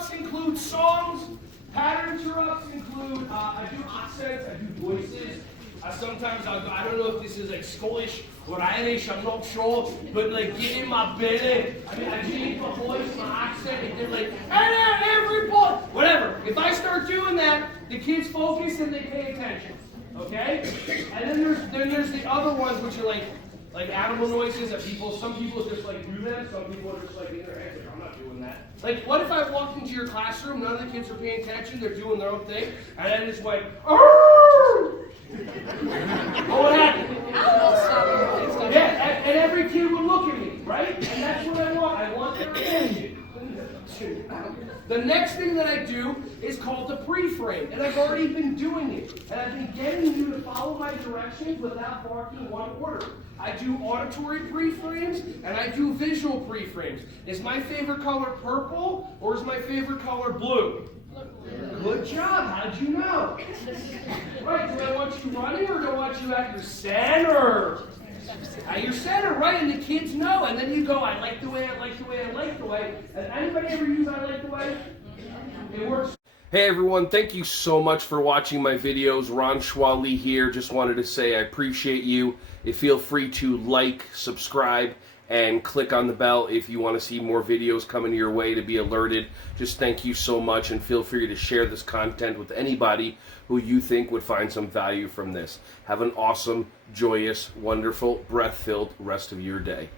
interrupts include songs. Pattern interrupts include, I do accents, I do voices. Sometimes I don't know if this is like Scottish or Irish, I'm not sure, but like get in my belly. I mean, I change my voice, my accent, and they're like, hey, everybody, whatever. If I start doing that, the kids focus and they pay attention, okay? And then there's the other ones which are like animal noises that some people just like do them, some people are just like in their heads, like, I'm not doing that. Like, what if I walked into your classroom, none of the kids are paying attention, they're doing their own thing, and then it's like, arrgh! What would happen? Yeah, and every kid would look at me, right? And that's what I want. I want their attention. The next thing that I do is called the pre-frame, and I've already been doing it. And I've been getting you to follow my directions without barking one order. I do auditory pre-frames, and I do visual pre-frames. Is my favorite color purple, or is my favorite color blue? Good job. How'd you know? Right, do I want you running or do I want you at your center? At your center, right, and the kids know. And then you go, I like the way, I like the way, I like the way. Has anybody ever used I like the way? It works. Hey everyone, thank you so much for watching my videos. Ron Schwally here. Just wanted to say I appreciate you. Feel free to like, subscribe, and click on the bell if you want to see more videos coming your way to be alerted. Just thank you so much, and feel free to share this content with anybody who you think would find some value from this. Have an awesome, joyous, wonderful, breath-filled rest of your day.